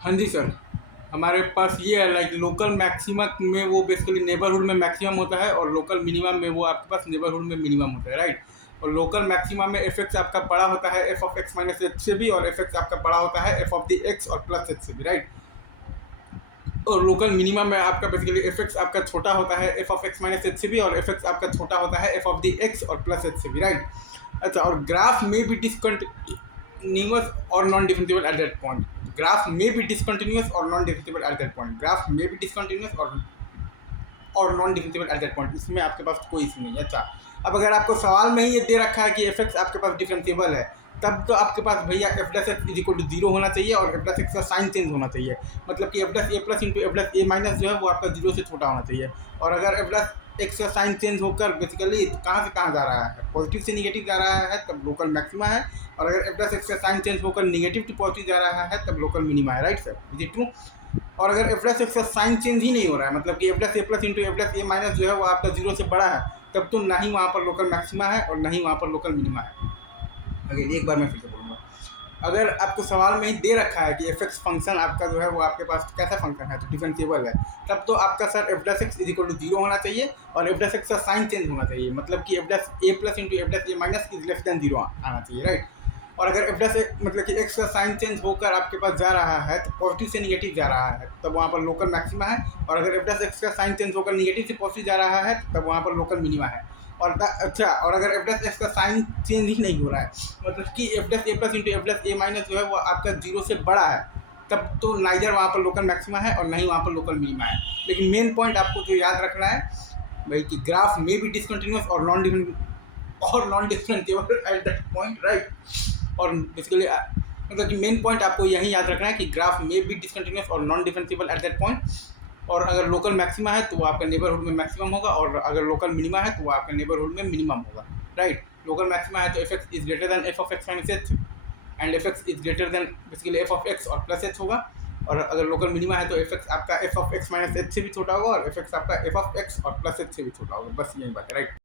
हाँ जी सर, हमारे पास ये है लाइक लोकल मैक्सिमा में वो बेसिकली नेबरहुड में मैक्सिमम होता है और लोकल मिनिमम में वो आपके पास नेबरहुड में मिनिमम होता है, राइट। और लोकल मैक्सिमा में एफ एक्स आपका बड़ा होता है F of x minus H से भी, और एफ एक्स आपका बड़ा होता है एफ ऑफ द एक्स और प्लस एच से भी, राइट। और लोकल मिनिमम में आपका बेसिकली एफ एक्स आपका छोटा होता है F of x minus H से भी, और एफ एक्स आपका छोटा होता है एफ ऑफ द एक्स और प्लस एच से भी, राइट। अच्छा, और ग्राफ में भी डिसकंटिन्यूअस और non differentiable at that point. Graph में भी डिसकंटिन्यूअस और non differentiable at that point. Graph में भी डिसकंटिन्यूअस और non differentiable at that point, इसमें आपके पास कोई इशू नहीं है। अच्छा, अब अगर आपको सवाल में ही ये दे रखा है कि एफ एक्स आपके पास डिफरेंशिएबल है, तब तो आपके पास भैया F plus X is equal to zero होना चाहिए और एफ प्लस एक्स का साइन चेंज होना चाहिए। मतलब कि F plus into F plus A minus जो है वो आपका जीरो से छोटा होना चाहिए। और अगर एफ प्लस एक्स का साइन चेंज होकर बेसिकली कहाँ से कहाँ जा रहा है, पॉजिटिव से निगेटिव जा रहा है, तब लोकल मैक्सिमा है। और अगर एफ प्लस एक्स का साइन चेंज होकर निगेटिव टू पॉजिटिव जा रहा है, तब लोकल मिनिमा है, right sir, is it true. और अगर एफ प्लस एक्स का साइन चेंज ही नहीं हो रहा है, मतलब कि F plus into F plus A minus जो है वो आपका जीरो से बड़ा है, तब तो ना ही वहाँ पर लोकल मैक्सिमा है और ना ही वहाँ पर लोकल मिनिमा है। अगर एक बार मैं फिर से बोलूँगा, अगर आपको सवाल में ही दे रखा है कि एफ एक्स फंक्शन आपका जो है वो आपके पास कैसा फंक्शन है, तो डिफरेंशिएबल है, तब तो आपका sir F dash X is equal to zero होना चाहिए और एफ डस एक्स का साइन चेंज होना चाहिए। मतलब कि F dash A plus into F dash A minus is less than zero आना चाहिए, राइट। और अगर एफ डस मतलब कि एक्स का साइन चेंज होकर आपके पास जा रहा है तो पॉजिटिव से निगेटिव जा रहा है, तब वहाँ पर लोकल मैक्सिमा है। और अगर एफ डस एक्स का साइन चेंज होकर निगेटिव से पॉजिटिव जा रहा है, तब वहाँ पर लोकल मिनिमा है। और अच्छा, और अगर एफ डस एक्स का साइन चेंज ही नहीं हो रहा है, मतलब कि F dash A plus into F dash A minus जो है वो आपका जीरो से बड़ा है, तब तो नाइदर वहाँ पर लोकल मैक्सिमा है और नहीं वहाँ पर लोकल मिनिमा है। लेकिन मेन पॉइंट आपको जो याद रखना है भाई कि ग्राफ में भी डिसकंटिन्यूअस और non differentiable at that point, right. और बेसिकली मतलब कि मेन पॉइंट आपको यही याद रखना है कि ग्राफ में भी डिसकंटिन्यूअस और non differentiable at that point. और अगर लोकल मैक्सिमा है तो वो आपका नेबरहुड में मैक्सिमम होगा, और अगर लोकल मिनिमा है तो वो आपका नेबरहुड में मिनिमम होगा, राइट। लोकल मैक्सिमा है तो F x is greater than F of x minus H, and F x is greater than basically F of x और प्लस एच होगा। और अगर लोकल मिनिमा है तो एफ एक्स आपका F of x minus H से भी छोटा होगा और एफ एक्स आपका एफ ऑफ एक्स और प्लस एच से भी छोटा होगा। बस यही बात है, राइट।